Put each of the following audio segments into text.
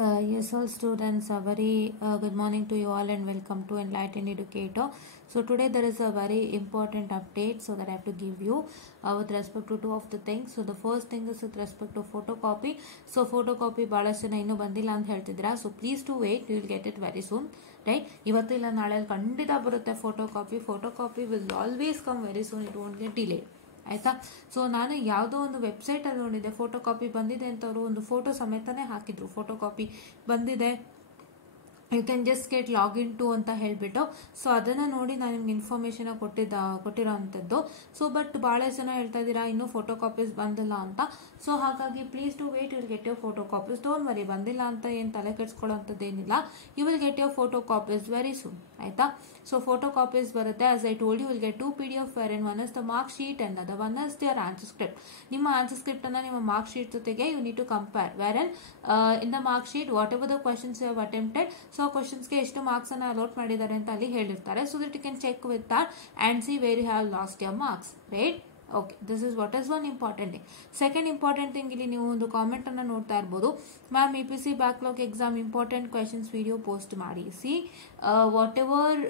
Yes, all students, a very good morning to you all and welcome to Enlightened Educator. So today there is a very important update so that I have to give you with respect to two of the things. So the first thing is with respect to photocopy. So photocopy ಬಹಳಷ್ಟು ಜನ ಇನ್ನೂ ಬಂದಿಲ್ಲ ಅಂತ ಹೇಳ್ತಿದ್ದೀರಾ. So please to wait, you will get it very soon. Right? ಇವತ್ತು ಇಲ್ಲ ನಾಳೆ ಖಂಡಿತ ಬರುತ್ತೆ photocopy will always come very soon. It won't get delayed. ಆಯ್ತಾ. ಸೊ ನಾನು ಯಾವುದೋ ಒಂದು ವೆಬ್ಸೈಟ್ ಅಲ್ಲಿ ನೋಡಿದೆ ಫೋಟೋ ಕಾಪಿ ಬಂದಿದೆ ಅಂತ ಅವರು ಒಂದು ಫೋಟೋ ಸಮೇತನೇ ಹಾಕಿದ್ರು. ಫೋಟೋ ಕಾಪಿ ಬಂದಿದೆ, you can just get login to ಅಂತ ಹೇಳ್ಬಿಟ್ಟು. ಸೊ ಅದನ್ನ ನೋಡಿ ನಾನು ನಿಮ್ಗೆ ಇನ್ಫಾರ್ಮೇಶನ್ ಕೊಟ್ಟಿರೋ ಅಂಥದ್ದು. ಸೊ ಬಟ್ ಬಹಳ ಜನ ಹೇಳ್ತಾ ಇದ್ದೀರಾ ಇನ್ನೂ ಫೋಟೋ ಕಾಪೀಸ್ ಬಂದಿಲ್ಲ ಅಂತ. ಸೊ ಹಾಗಾಗಿ please to wait, you will get your photo copies. Don't worry, ಬಂದಿಲ್ಲ ಅಂತ ಏನು ತಲೆ ಕೆಡಿಸ್ಕೊಳ್ಳೋಂಥದ್ದು ಏನಿಲ್ಲ. You will get your photo copies very soon. ಆಯ್ತಾ. ಸೊ ಫೋಟೋ ಕಾಪೀಸ್ ಬರುತ್ತೆ. As I told you will get 2 PDF wherein one is the mark sheet and the other one is their answer script. ನಿಮ್ಮ answer script ಅನ್ನ ನಿಮ್ಮ mark sheet ಜೊತೆಗೆ you need to compare wherein in the mark sheet whatever the questions you have attempted, so questions ಗೆ ಎಷ್ಟು marks ಅನ್ನ allot ಮಾಡಿದ್ದಾರೆ ಅಂತ ಅಲ್ಲಿ ಹೇಳಿರ್ತಾರೆ. So that you can check with that and see where you have lost your marks. Right. Okay, this is what is one important thing. Second important thing, ಇಲ್ಲಿ ನೀವು ಒಂದು ಕಾಮೆಂಟ್ ಅನ್ನ ನೋಡ್ತಾ ಇರ್ಬೋದು, ma'am EPC backlog exam important questions video post ಮಾಡಿ. See whatever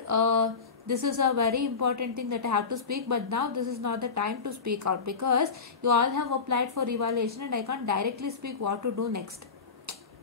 this is a very important thing that I have to speak, but now this is not the time to speak out because you all have applied for evaluation and I can't directly speak what to do next.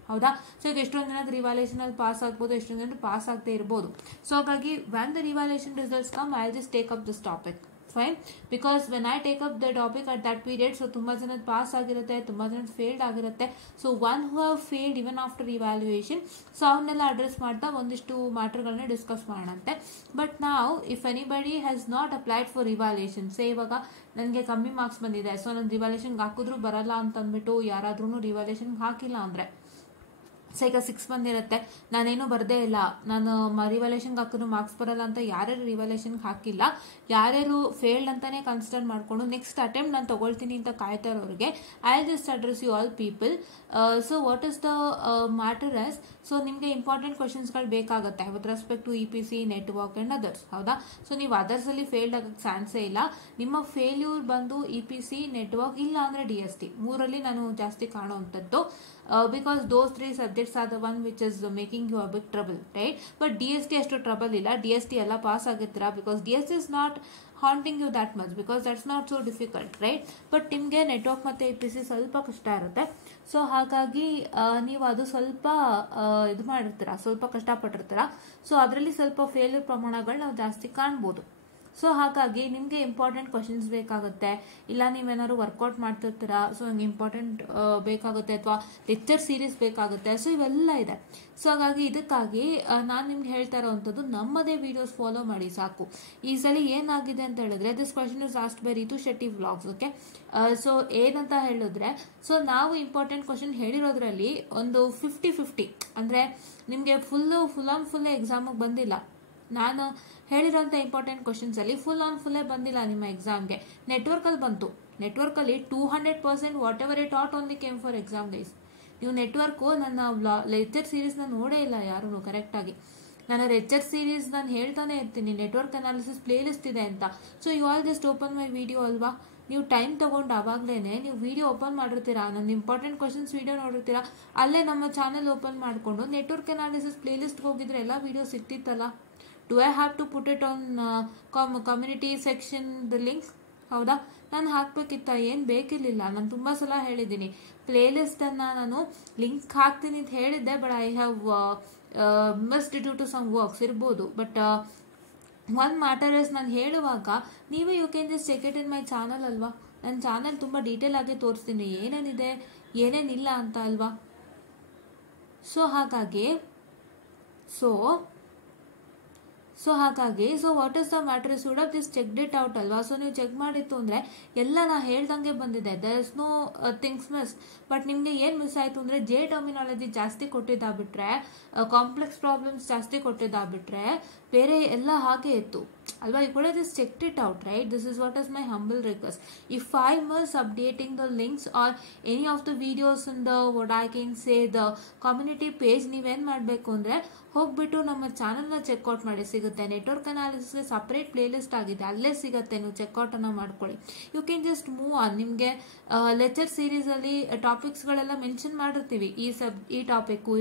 ಹೌದಾ. So ಈಗ ಎಷ್ಟೊಂದು ಜನ revolution ಅಲ್ಲಿ pass ಆಗ್ಬೋದು, ಎಷ್ಟೊಂದು ಜನ pass ಆಗದೆ ಇರ್ಬೋದು. ಸೊ ಹಾಗಾಗಿ when the revaluation results come, I'll just take up this topic. Fine, because when I take up the topic at that period, so ತುಂಬಾ ಜನದ ಪಾಸ್ ಆಗಿರುತ್ತೆ, ತುಂಬಾ ಜನದ ಫೇಲ್ಡ್ ಆಗಿರುತ್ತೆ. So one who have failed even after evaluation, so ಅವನ್ನೆಲ್ಲ address ಮಾಡ್ತಾ ಒಂದಿಷ್ಟು ಮ್ಯಾಟರ್ಗಳನ್ನ ಡಿಸ್ಕಸ್ ಮಾಡೋಣಂತೆ. ಬಟ್ ನಾವು if anybody has not applied for revaluation, say ಇವಾಗ ನನಗೆ ಕಮ್ಮಿ ಮಾರ್ಕ್ಸ್ ಬಂದಿದೆ, ಸೊ ನಾನು ರಿವ್ಯಾಲ್ಯೂಯೇಷನ್ಗೆ ಹಾಕಿದ್ರು ಬರಲ್ಲ ಅಂತ ಅಂದ್ಬಿಟ್ಟು ಯಾರಾದ್ರೂ ರಿವ್ಯಾಲ್ಯೂಯೇಷನ್ಗೆ ಹಾಕಿಲ್ಲ ಅಂದ್ರೆ, ಸೊ ಈಗ 6 ಬಂದಿರುತ್ತೆ, ನಾನೇನು ಬರ್ದೇ ಇಲ್ಲ, ನಾನು ರಿವ್ಯಾಲ್ಯೂಯೇಷನ್ಗೆ ಹಾಕಿದ್ರು ಮಾರ್ಕ್ಸ್ ಬರಲ್ಲ ಅಂತ ಯಾರ್ಯಾರು ರಿವ್ಯಾಲ್ಯೂಯೇಷನ್ಗೆ ಹಾಕಿಲ್ಲ, ಯಾರ್ಯಾರು ಫೇಲ್ಡ್ ಅಂತಾನೆ ಕನ್ಸಿಡರ್ ಮಾಡ್ಕೊಂಡು ನೆಕ್ಸ್ಟ್ ಅಟೆಂಪ್ಟ್ ನಾನು ತಗೊಳ್ತೀನಿ ಅಂತ ಕಾಯ್ತಾ ಇರೋರಿಗೆ I just address you all people. So what is the matter is, so ನಿಮಗೆ ಇಂಪಾರ್ಟೆಂಟ್ ಕ್ವಶನ್ಸ್ಗಳು ಬೇಕಾಗುತ್ತೆ with respect to EPC, network and others. ಹೌದಾ. ಸೊ ನೀವು ಅದರ್ಸ್ ಅಲ್ಲಿ ಫೇಲ್ಡ್ ಆಗಕ್ಕೆ ಚಾನ್ಸೇ ಇಲ್ಲ. ನಿಮ್ಮ ಫೇಲ್ಯೂರ್ ಬಂದು EPC, ನೆಟ್ವರ್ಕ್ ಇಲ್ಲ ಅಂದ್ರೆ DST, ಮೂರಲ್ಲಿ ನಾನು ಜಾಸ್ತಿ ಕಾಣುವಂಥದ್ದು. Because those 3 subjects are the one which is making you a big trouble, right? But DST ಅಷ್ಟು ಟ್ರಬಲ್ ಇಲ್ಲ. DST ಎಲ್ಲ pass ಆಗಿರ್ತೀರಾ because DST is not haunting you that much because that's not so difficult, right? But ನಿಮಗೆ network ಮತ್ತೆ EPC ಸ್ವಲ್ಪ ಕಷ್ಟ ಇರುತ್ತೆ. So ಹಾಗಾಗಿ ನೀವು ಅದು ಸ್ವಲ್ಪ ಇದು ಮಾಡಿರ್ತೀರಾ, ಸ್ವಲ್ಪ ಕಷ್ಟಪಟ್ಟಿರ್ತೀರಾ. ಸೊ ಅದರಲ್ಲಿ ಸ್ವಲ್ಪ ಫೇಲ್ಯೂರ್ ಪ್ರಮಾಣಗಳು ನಾವು ಜಾಸ್ತಿ ಕಾಣ್ಬೋದು. ಸೊ ಹಾಗಾಗಿ ನಿಮಗೆ ಇಂಪಾರ್ಟೆಂಟ್ ಕ್ವಶನ್ಸ್ ಬೇಕಾಗುತ್ತೆ, ಇಲ್ಲ ನೀವೇನಾದ್ರು ವರ್ಕೌಟ್ ಮಾಡ್ತಿರ್ತೀರಾ, ಸೊ ನಿಮ್ಗೆ ಇಂಪಾರ್ಟೆಂಟ್ ಬೇಕಾಗುತ್ತೆ, ಅಥವಾ ಲೆಕ್ಚರ್ ಸೀರೀಸ್ ಬೇಕಾಗುತ್ತೆ. ಸೊ ಇವೆಲ್ಲ ಇದೆ. ಸೊ ಹಾಗಾಗಿ ಇದಕ್ಕಾಗಿ ನಾನು ನಿಮ್ಗೆ ಹೇಳ್ತಾ ಇರೋವಂಥದ್ದು ನಮ್ಮದೇ ವಿಡಿಯೋಸ್ ಫಾಲೋ ಮಾಡಿ ಸಾಕು. ಈ ಸಲ ಏನಾಗಿದೆ ಅಂತ ಹೇಳಿದ್ರೆ, this question is asked by Ritu Shetty vlogs. Okay. So ಏನಂತ ಹೇಳಿದ್ರೆ, ಸೊ ನಾವು ಇಂಪಾರ್ಟೆಂಟ್ ಕ್ವಶನ್ ಹೇಳಿರೋದ್ರಲ್ಲಿ ಒಂದು 50-50 ಅಂದ್ರೆ ನಿಮಗೆ ಫುಲ್ ಎಕ್ಸಾಮಿಗೆ ಬಂದಿಲ್ಲ. ನಾನು ಹೇಳಿರೋಂಥ ಇಂಪಾರ್ಟೆಂಟ್ ಕ್ವಶನ್ಸ್ ಅಲ್ಲಿ ಫುಲ್ ಬಂದಿಲ್ಲ ನಿಮ್ಮ ಎಕ್ಸಾಮ್ಗೆ. ನೆಟ್ವರ್ಕ್ ಅಲ್ಲಿ ಬಂತು. ನೆಟ್ವರ್ಕ್ ಅಲ್ಲಿ 200% what ever it taught only came for exam guys. ನೀವು ನೆಟ್ವರ್ಕ್ ನನ್ನ ಲೆಕ್ಚರ್ ಸೀರೀಸ್ ನ ನೋಡೇ ಇಲ್ಲ ಯಾರು ಕರೆಕ್ಟ್ ಆಗಿ. ನನ್ನ ಲೆಕ್ಚರ್ ಸೀರೀಸ್ ನಾನು ಹೇಳ್ತಾನೆ ಇರ್ತೀನಿ, ನೆಟ್ವರ್ಕ್ ಅನಾಲಿಸಿಸ್ ಪ್ಲೇ ಲಿಸ್ಟ್ ಇದೆ ಅಂತ. So you all just open my video ಅಲ್ವಾ. ನೀವು ಟೈಮ್ ತಗೊಂಡು ಅವಾಗ್ಲೇನೆ ನೀವು ವಿಡಿಯೋ ಓಪನ್ ಮಾಡಿರ್ತೀರಾ, ನನ್ನ ಇಂಪಾರ್ಟೆಂಟ್ ಕ್ವಶನ್ಸ್ ವಿಡಿಯೋ ನೋಡಿರ್ತೀರಾ, ಅಲ್ಲೇ ನಮ್ಮ ಚಾನೆಲ್ ಓಪನ್ ಮಾಡಿಕೊಂಡು ನೆಟ್ವರ್ಕ್ ಅನಾಲಿಸಿಸ್ ಪ್ಲೇ ಲಿಸ್ಟ್ ಹೋಗಿದ್ರೆ ಎಲ್ಲ video ಸಿಗ್ತಿತ್ತಲ್ಲ. Do I have to put it on community section the link? ಹೌದಾ. ನಾನು ಹಾಕ್ಬೇಕಿತ್ತ, ಏನ್ ಬೇಕಿರ್ಲಿಲ್ಲ. ನಾನು ತುಂಬಾ ಸಲ ಹೇಳಿದ್ದೀನಿ ಪ್ಲೇ ಲಿಸ್ಟ್ ಅನ್ನ ನಾನು ಲಿಂಕ್ ಹಾಕ್ತೀನಿ ಅಂತ ಹೇಳಿದ್ದೆ, but I have missed due to some works ಇರ್ಬೋದು. ಬಟ್ ಒನ್ ಮ್ಯಾಟರ್ ಇಸ್, ನಾನು ಹೇಳುವಾಗ ನೀವು you can just check it in my channel ಅಲ್ವಾ. ನನ್ನ ಚಾನಲ್ ತುಂಬಾ ಡೀಟೇಲ್ ಆಗಿ ತೋರಿಸ್ತೀನಿ ಏನೇನಿದೆ ಏನೇನಿಲ್ಲ ಅಂತ ಅಲ್ವಾ. ಸೊ ಹಾಗಾಗಿ so what is the matter is would have just checked it out ಅಲ್ವಾ. ಸೊ ನೀವು ಚೆಕ್ ಮಾಡಿತ್ತು ಅಂದ್ರೆ ಎಲ್ಲ ನಾ ಹೇಳ್ದಂಗೆ ಬಂದಿದೆ, there is no things miss. But ನಿಮ್ಗೆ ಏನ್ ಮಿಸ್ ಆಯ್ತು ಅಂದ್ರೆ ಜೆ ಟರ್ಮಿನಾಲಜಿ ಜಾಸ್ತಿ ಕೊಟ್ಟಿದ್ದಾಗ್ಬಿಟ್ರೆ, ಕಾಂಪ್ಲೆಕ್ಸ್ ಪ್ರಾಬ್ಲಮ್ಸ್ ಜಾಸ್ತಿ ಕೊಟ್ಟಿದ್ದಾಗ್ಬಿಟ್ರೆ, ಬೇರೆ ಎಲ್ಲ ಹಾಗೆ ಇತ್ತು. Alva, you could have just checked it out, right? This is what is my humble request. If I miss updating the links or any of the videos in the, what I can say, the community page, ನೀವೇನು ಮಾಡಬೇಕು ಅಂದರೆ ಹೋಗ್ಬಿಟ್ಟು ನಮ್ಮ ಚಾನಲ್ನ checkout ಮಾಡಿ, ಸಿಗುತ್ತೆ. Network ಅನಾಲಿಸಿಸ್ಗೆ separate playlist ಆಗಿದೆ, ಅಲ್ಲೇ ಸಿಗುತ್ತೆ, ನೀವು ಚೆಕ್ಔಟನ್ನು ಮಾಡ್ಕೊಳ್ಳಿ. You can just move on. ನಿಮಗೆ ಲೆಕ್ಚರ್ ಸೀರೀಸಲ್ಲಿ ಟಾಪಿಕ್ಸ್ಗಳೆಲ್ಲ ಮೆನ್ಷನ್ ಮಾಡಿರ್ತೀವಿ, ಈ ಟಾಪಿಕ್ಕು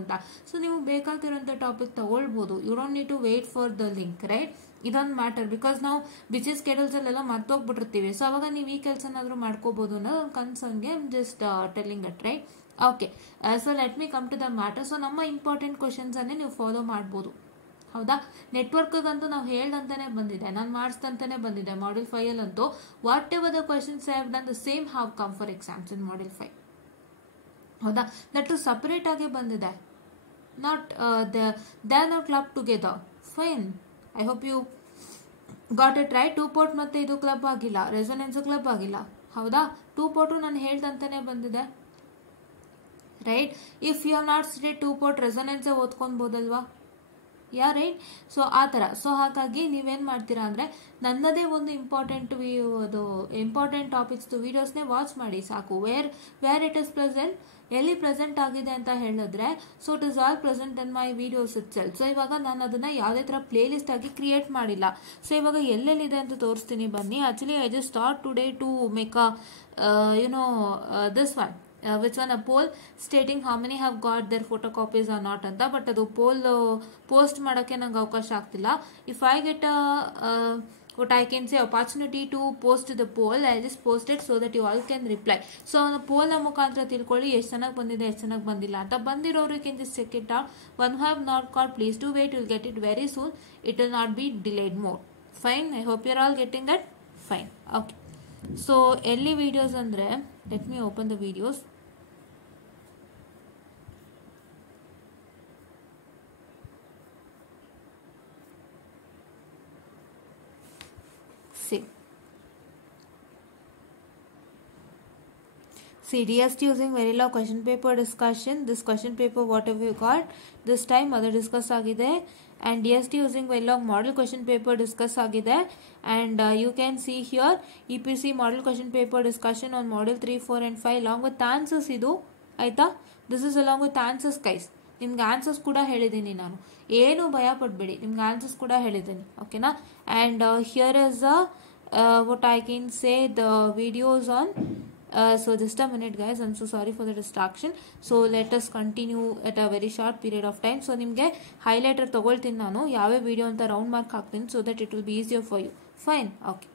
ಅಂತ. ಸೊ ನೀವು ಬೇಕಾಗಿರೋಂಥ ಟಾಪಿಕ್ ತಗೊಳ್ಬೋದು. You don't need to wait for the link, right? ಇದೊಂದು ಮ್ಯಾಟರ್, ಬಿಕಾಸ್ ನಾವು ಬಿಸಿ ಸ್ಕೆಡ್ಯೂಲ್ಸಲ್ಲೆಲ್ಲ ಮರ್ತೋಗ್ಬಿಟ್ಟಿರ್ತೀವಿ. ಸೊ ಅವಾಗ ನೀವು ಈ ಕೆಲಸನಾದರೂ ಮಾಡ್ಕೋಬೋದು ಅನ್ನೋದು ಒಂದು ಕನ್ಸರ್ನ್ಗೆ I am just telling it, right? Okay, so let me come to the matter. So ನಮ್ಮ ಇಂಪಾರ್ಟೆಂಟ್ ಕ್ವಶನ್ಸನ್ನೇ ನೀವು ಫಾಲೋ ಮಾಡ್ಬೋದು, ಹೌದಾ? ನೆಟ್ವರ್ಕ್ಗಂತೂ ನಾವು ಹೇಳ್ದಂತಾನೆ ಬಂದಿದೆ, ನಾನು ಮಾಡಿಸ್ದಂತಾನೆ ಬಂದಿದೆ. ಮಾಡ್ಯೂಲ್ 5 ಅಂತೂ whatever the questions have done the same have come for exams in module 5, ಹೌದಾ? ದಟ್ ಸಪರೇಟ್ ಆಗಿ ಬಂದಿದೆ, not they are not club together. Fine, I hope you got it right. 2 port ಮತ್ತೆ ಇದು club ಆಗಿಲ್ಲ, resonance club ಆಗಿಲ್ಲ, ಹೌದಾ? 2 port ನಾನು ಹೇಳ್ದಂತಾನೆ ಬಂದಿದೆ, right? If you have not studied 2 port resonance ಓದ್ಕೊಬೋದಲ್ವಾ? Yeah, right? ಸೊ ಆ ಥರ. ಸೊ ಹಾಗಾಗಿ ನೀವೇನು ಮಾಡ್ತೀರಾ ಅಂದರೆ ನನ್ನದೇ ಒಂದು ಇಂಪಾರ್ಟೆಂಟ್ ಟಾಪಿಕ್ಸ್ದು ವೀಡಿಯೋಸ್ನೇ ವಾಚ್ ಮಾಡಿ ಸಾಕು. ವೇರ್ ಇಟ್ ಇಸ್ ಪ್ರೆಸೆಂಟ್, ಎಲ್ಲಿ ಪ್ರೆಸೆಂಟ್ ಆಗಿದೆ ಅಂತ ಹೇಳಿದ್ರೆ, so it is all present in my videos itself. So ಇವಾಗ ನಾನು ಅದನ್ನು ಯಾವುದೇ ಥರ ಪ್ಲೇ ಲಿಸ್ಟ್ ಆಗಿ ಕ್ರಿಯೇಟ್ ಮಾಡಿಲ್ಲ. ಸೊ ಇವಾಗ ಎಲ್ಲೆಲ್ಲಿದೆ ಅಂತ ತೋರಿಸ್ತೀನಿ ಬನ್ನಿ. Actually I just start today to make this one, which one, a poll stating how many have got their photocopies or not ಅಂತ. ಬಟ್ ಅದು ಪೋಸ್ಟ್ ಮಾಡೋಕ್ಕೆ ನಂಗೆ ಅವಕಾಶ ಆಗ್ತಿಲ್ಲ. If I get what I can say opportunity to post the poll, I just post it so that you all can reply. So poll ನ ಮುಖಾಂತರ ತಿಳ್ಕೊಳ್ಳಿ ಎಷ್ಟು ಚೆನ್ನಾಗಿ ಬಂದಿದೆ, ಎಷ್ಟು ಚೆನ್ನಾಗಿ ಬಂದಿಲ್ಲ ಅಂತ. ಬಂದಿರೋರು can just check it out. One who have not got, please do wait, you'll get it very soon. It will not be delayed more. Fine, I hope you're all getting that. Fine, okay. So ಎಲ್ಲಿ videos ಅಂದರೆ, let me open the videos. See, DST using Verilog question paper discussion. This question paper whatever you got this time other discuss agide, and DST using Verilog model question paper discuss agide. And you can see here EPC model question paper discussion on model 3, 4 and 5 along with answers. Idu aita, this is along with answers guys. ನಿಮ್ಗೆ answers ಕೂಡ ಹೇಳಿದ್ದೀನಿ ನಾನು, ಏನು ಭಯ ಪಡಬೇಡಿ, ನಿಮ್ಗೆ answers ಕೂಡ ಹೇಳಿದ್ದೀನಿ, ಓಕೆನಾ? And here is what I can say the videos on. So just a minute guys, I'm so sorry for the distraction. So let us continue at a very short period of time. So ನಿಮಗೆ highlighter ತಗೊಳ್ತೀನಿ ನಾನು, ಯಾವ video ಅಂತ round mark ಹಾಕ್ತೀನಿ, so that it will be easier for you. Fine, okay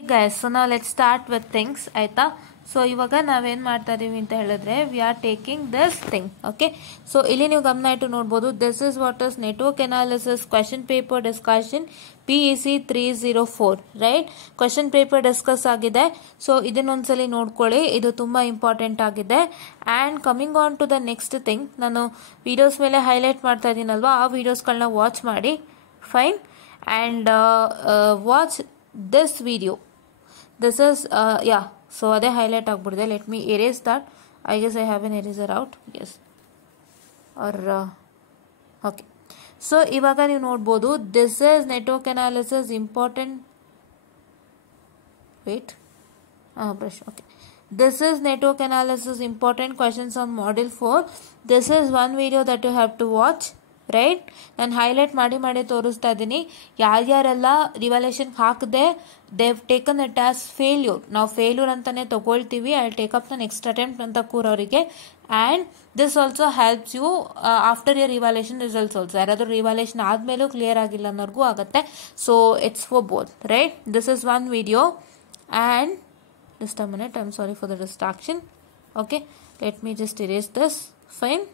guys. So now let's start with things, ಆಯ್ತಾ? So ಇವಾಗ ನಾವೇನು ಮಾಡ್ತಾ ಇದೀವಿ ಅಂತ ಹೇಳಿದ್ರೆ, we are taking this thing, okay? So ಇಲ್ಲಿ ನೀವು ಗಮನ ಇಟ್ಟು ನೋಡ್ಬೋದು, this is what is network analysis question paper discussion PEC 304, right? Question paper discuss ಆಗಿದೆ. ಸೊ ಇದನ್ನೊಂದ್ಸಲಿ ನೋಡ್ಕೊಳ್ಳಿ, ಇದು ತುಂಬ ಇಂಪಾರ್ಟೆಂಟ್ ಆಗಿದೆ. And coming on to the next thing, ನಾನು ವಿಡಿಯೋಸ್ ಮೇಲೆ ಹೈಲೈಟ್ ಮಾಡ್ತಾ ಇದ್ದೀನಲ್ವಾ, ಆ ವಿಡಿಯೋಸ್ಗಳನ್ನ ವಾಚ್ ಮಾಡಿ. Fine, and watch this video. This is so ಅದೇ ಹೈಲೈಟ್ ಆಗ್ಬಿಡಿದೆ. Let me erase that. I guess I have an eraser out, yes are okay. So ಇವಾಗ ನೀವು ನೋಡ್ಬೋದು, this is network analysis important, wait, brush, okay. This is network analysis important questions on module 4. This is one video that you have to watch, right? ನಾನು highlight ಮಾಡಿ ತೋರಿಸ್ತಾ ಇದ್ದೀನಿ. ಯಾರ್ಯಾರೆಲ್ಲ revaluation ಹಾಕದೆ they've taken it as failure, ನಾವು failure ಅಂತಾನೆ ತಗೊಳ್ತೀವಿ. I take up the next attempt ಅಂತ ಕೂರೋರಿಗೆ. And this also helps you after your revaluation results also. ಯಾರಾದರೂ ರಿವಲ್ಯೂಷನ್ ಆದಮೇಲೂ ಕ್ಲಿಯರ್ ಆಗಿಲ್ಲ ಅನ್ನೋರ್ಗೂ ಆಗುತ್ತೆ. So it's for both, right? This is one video. And just a minute, I am sorry for the distraction. Okay, let me just erase this. Fine,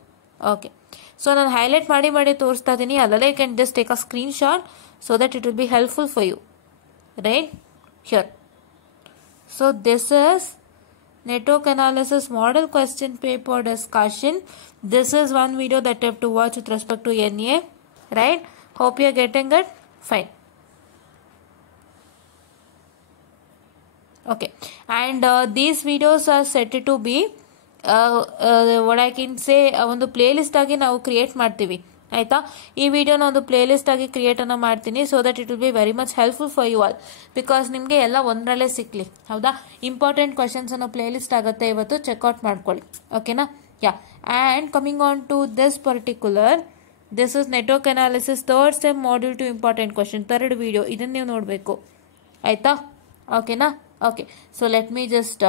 okay. So ನಾನು highlight ಮಾಡಿ ತೋರಿಸ್ತಾ ಇದ್ದೀನಿ, ಅಲ್ಲದೆ you can just take a screenshot so that it will be helpful for you, right? Here. So this is network analysis model question paper discussion. This is one video that you have to watch with respect to NA, right? Hope you are getting it. Fine, okay. And these videos are set to be what I can say ಒಂದು play list ಆಗಿ ನಾವು create ಮಾಡ್ತೀವಿ, ಆಯಿತಾ. ಈ ವಿಡಿಯೋನ ಒಂದು playlist ಆಗಿ ಕ್ರಿಯೇಟನ್ನು ಮಾಡ್ತೀನಿ, so that it will be very much helpful for you all, because ನಿಮಗೆ ಎಲ್ಲ ಒಂದರಲ್ಲೇ ಸಿಕ್ಕಲಿ. ಹೌದಾ, ಇಂಪಾರ್ಟೆಂಟ್ ಕ್ವಶನ್ಸ್ ಅನ್ನೋ ಪ್ಲೇಲಿಸ್ಟ್ ಆಗುತ್ತೆ, ಇವತ್ತು ಚೆಕ್ಔಟ್ ಮಾಡ್ಕೊಳ್ಳಿ. ಓಕೆನಾ. Yeah, and coming on to this particular, this is network analysis third sem module 2 important question, third video. ಇದನ್ನು ನೀವು ನೋಡಬೇಕು. ಆಯಿತಾ. ಓಕೆನಾ. Okay, so let me just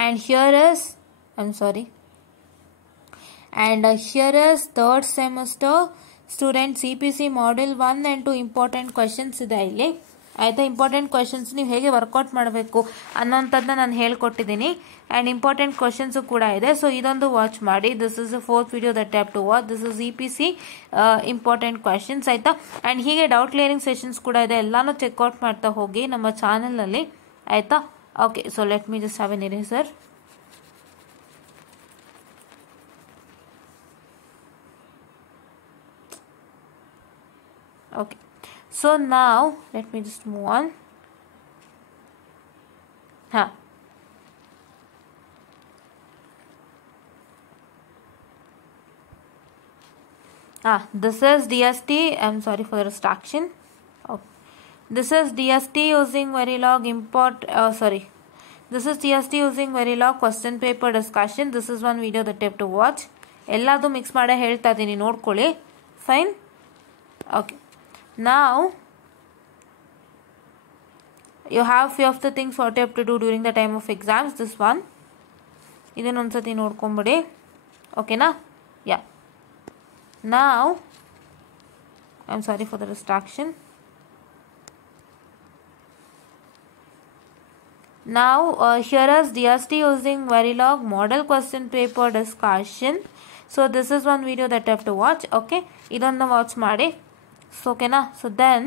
and here is, I'm sorry, and here is third semester student CPC model 1 and 2 important questions ಇದೆ ಇಲ್ಲಿ. ಆಯಿತಾ. Important questions ನೀವು ಹೇಗೆ ವರ್ಕೌಟ್ ಮಾಡಬೇಕು ಅನ್ನೋಂಥದ್ದನ್ನ ನಾನು ಹೇಳ್ಕೊಟ್ಟಿದ್ದೀನಿ, ಆ್ಯಂಡ್ ಇಂಪಾರ್ಟೆಂಟ್ ಕ್ವಶನ್ಸು ಕೂಡ ಇದೆ. ಸೊ ಇದೊಂದು ವಾಚ್ ಮಾಡಿ. This is the fourth video that have to watch. This is EPC important questions. ಆಯಿತಾ. ಆ್ಯಂಡ್ ಹೀಗೆ ಡೌಟ್ ಕ್ಲಿಯರಿಂಗ್ ಸೆಷನ್ಸ್ ಕೂಡ ಇದೆ, ಎಲ್ಲಾನು ಚೆಕ್ಔಟ್ ಮಾಡ್ತಾ ಹೋಗಿ ನಮ್ಮ ಚಾನಲ್ನಲ್ಲಿ. ಆಯಿತಾ. Okay, so let me just have an eraser. Okay, so now let me just move on. This is DST. I'm sorry for the distraction. Okay. This is DST using Verilog import. This is DST using Verilog question paper discussion. This is one video that you have to watch. ಎಲ್ಲದು mix ಮಾಡೇ ಹೇಳ್ತಾ ಇದ್ದೀನಿ, ನೋಡ್ಕೊಳ್ಳಿ. Fine. Okay, now you have few of the things what you have to do during the time of exams. This one, ಇದನ್ನು ಒಂದ್ಸತಿ ನೋಡ್ಕೊಂಬಿಡಿ. ಓಕೆನಾ. ಯಾ, now I'm sorry for the distraction. Now here is DST using Verilog model question paper discussion. So this is one video that you have to watch. Okay, ಇದನ್ನು watch ಮಾಡಿ. So ಓಕೆನಾ. So then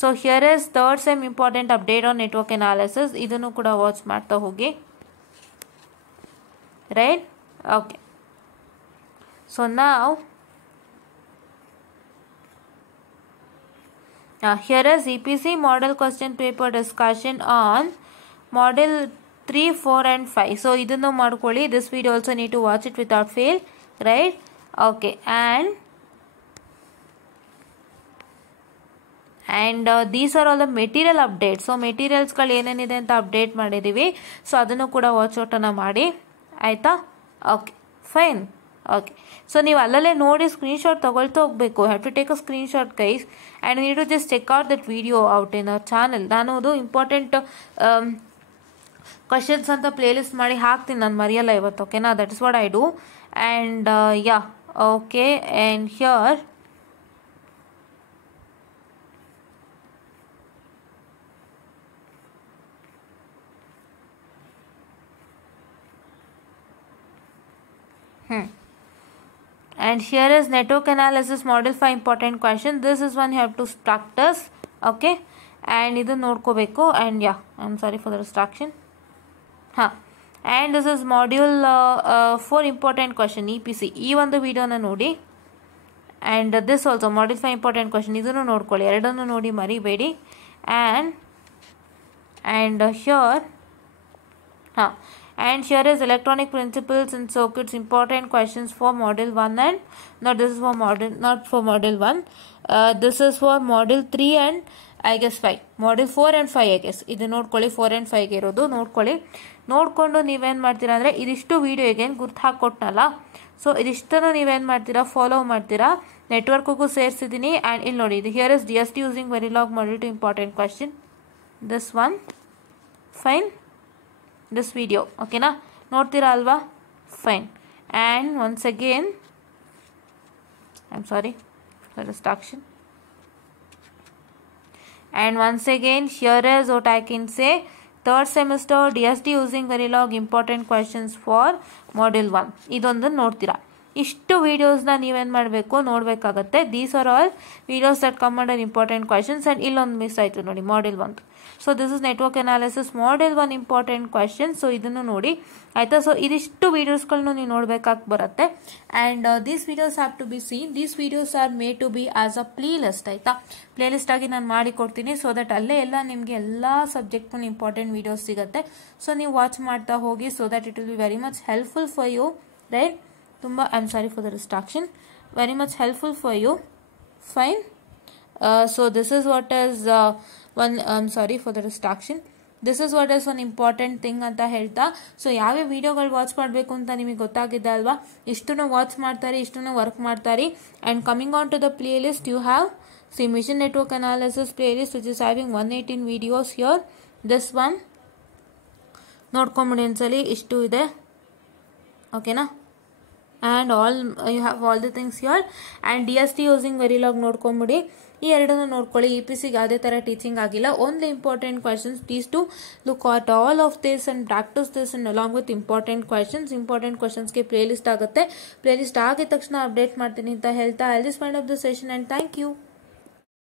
so here is third sem important update on network analysis. ಇದನ್ನು ಕೂಡ watch ಮಾಡ್ತಾ ಹೋಗಿ. Right. Okay, so ನಾವು here is EPC model question paper discussion on model 3, 4 and 5. So ಇದನ್ನು ಮಾಡ್ಕೊಳ್ಳಿ. This video also need to watch it without fail. Right. Okay, and these are all the material updates. So ಮೆಟೀರಿಯಲ್ಸ್ಗಳು ಏನೇನಿದೆ ಅಂತ update ಮಾಡಿದ್ದೀವಿ. So ಅದನ್ನು ಕೂಡ watch ಔಟನ್ನು ಮಾಡಿ. ಆಯಿತಾ. Okay, fine. Okay, so ನೀವು ಅಲ್ಲಲ್ಲೇ ನೋಡಿ ಸ್ಕ್ರೀನ್ಶಾಟ್ ತೊಗೊಳ್ತಾ ಹೋಗಬೇಕು. Have to take a screenshot guys, and need to just check out that video out in our channel. ನಾನು ಅದು ಇಂಪಾರ್ಟೆಂಟ್ ಕ್ವಶನ್ಸ್ ಅಂತ ಪ್ಲೇಲಿಸ್ಟ್ ಮಾಡಿ ಹಾಕ್ತೀನಿ, ನಾನು ಮರೆಯಲ್ಲ ಇವತ್ತು. ಓಕೆನಾ. That is what I do. And yeah, okay, and here and here is network analysis model 5 important question. This is one you have to practice. Okay, and idu nodkobeku. And yeah, I'm sorry for the distraction. And this is module 4 important question EPC. ee ಒಂದು video na ನೋಡಿ. And this also module 5 important question. ಇದನ್ನು ನೋಡ್ಕೊಳ್ಳಿ, ಎರಡನ್ನು ನೋಡಿ ಮರಿಬೇಡಿ. and here and here is electronic principles and circuits important questions for model 1 and not this is for model, not for model 1, this is for model 3 and I guess 5, model 4 and 5 I guess. ಇದು ನೋಡ್ಕೊಳ್ಳಿ, 4 and 5 ಗೆ ಇರೋದು ನೋಡ್ಕೊಳ್ಳಿ. ನೋಡ್ಕೊಂಡು ನೀವೇನು ಮಾಡ್ತೀರಾ ಅಂದರೆ ಇದಿಷ್ಟು ವಿಡಿಯೋ ಏನು ಗುರ್ತು ಹಾಕ್ಕೊಟ್ನಲ್ಲ, ಸೊ ಇದಿಷ್ಟನ್ನು ನೀವೇನು ಮಾಡ್ತೀರಾ, ಫಾಲೋ ಮಾಡ್ತೀರಾ. ನೆಟ್ವರ್ಕ್ಗೂ ಸೇರಿಸಿದ್ದೀನಿ. ಆ್ಯಂಡ್ ಇಲ್ಲಿ ನೋಡಿ, ಇದು here is DST using Verilog model 2 important question. This one, fine. This video, ಓಕೆನಾ, ನೋಡ್ತೀರಾ ಅಲ್ವಾ? Fine. And once again I am sorry for distraction. And once again, here is what I can say. Third semester DST using Verilog important questions for model 1. ಇದೊಂದು ನೋಡ್ತೀರಾ. ಇಷ್ಟು ವೀಡಿಯೋಸ್ನ ನೀವೇನು ಮಾಡಬೇಕು ನೋಡಬೇಕಾಗತ್ತೆ. These are all videos that come under important questions. And ಇಲ್ಲೊಂದು miss ಆಯಿತು ನೋಡಿ, module 1. So this is network analysis module 1 important question. So ಇದನ್ನು ನೋಡಿ ಆಯಿತಾ. ಸೊ ಇದಿಷ್ಟು ವೀಡಿಯೋಸ್ಗಳನ್ನು ನೀವು ನೋಡಬೇಕಾಗಿ ಬರುತ್ತೆ. And these videos have to be seen. These videos are made to be as a playlist ಆಯಿತಾ. ಪ್ಲೇ ಲಿಸ್ಟ್ ಆಗಿ ನಾನು ಮಾಡಿಕೊಡ್ತೀನಿ. ಸೊ ದಟ್ ಅಲ್ಲೇ ಎಲ್ಲ ನಿಮಗೆ ಎಲ್ಲ ಸಬ್ಜೆಕ್ಟ್ಗೂ ಇಂಪಾರ್ಟೆಂಟ್ ವೀಡಿಯೋಸ್ ಸಿಗುತ್ತೆ. ಸೊ ನೀವು ವಾಚ್ ಮಾಡ್ತಾ ಹೋಗಿ. So that it will be very much helpful for you, right. ತುಂಬ I am sorry for the distraction. Very much helpful for you. Fine. So this is what is one, I'm sorry for the distraction. This is what is one important thing ಅಂತ ಹೇಳ್ತಾ. So ಯಾವ್ಯಾವ ವಿಡಿಯೋಗಳು watch ಮಾಡಬೇಕು ಅಂತ ನಿಮಗೆ ಗೊತ್ತಾಗಿದೆ ಅಲ್ವಾ. ಇಷ್ಟನ್ನು ವಾಚ್ ಮಾಡ್ತಾರೆ, ಇಷ್ಟನ್ನು ವರ್ಕ್ ಮಾಡ್ತಾರೆ. And coming on to the playlist you have mission network analysis playlist which is having 118 videos here. This one ನೋಡ್ಕೊಂಬಿಡಿ ಒಂದ್ಸಲಿ, ಇಷ್ಟು ಇದೆ ಓಕೆನಾ. And all you have all the things here. And DST using Verilog ನೋಡ್ಕೊಂಬಿಡಿ. ಈ ಎರಡನ್ನು ನೋಡ್ಕೊಳ್ಳಿ. EPCಗೆ ಯಾವುದೇ ಥರ ಟೀಚಿಂಗ್ ಆಗಿಲ್ಲ, only important questions. Please to look at all of this and practise this and along with important questions. Important ಕ್ವೆಶನ್ಸ್ಗೆ playlist ಆಗುತ್ತೆ. ಪ್ಲೇ ಲಿಸ್ಟ್ ಆಗಿದ ತಕ್ಷಣ ಅಪ್ಡೇಟ್ ಮಾಡ್ತೀನಿ ಅಂತ ಹೇಳ್ತಾ I will just wind up the session and thank you.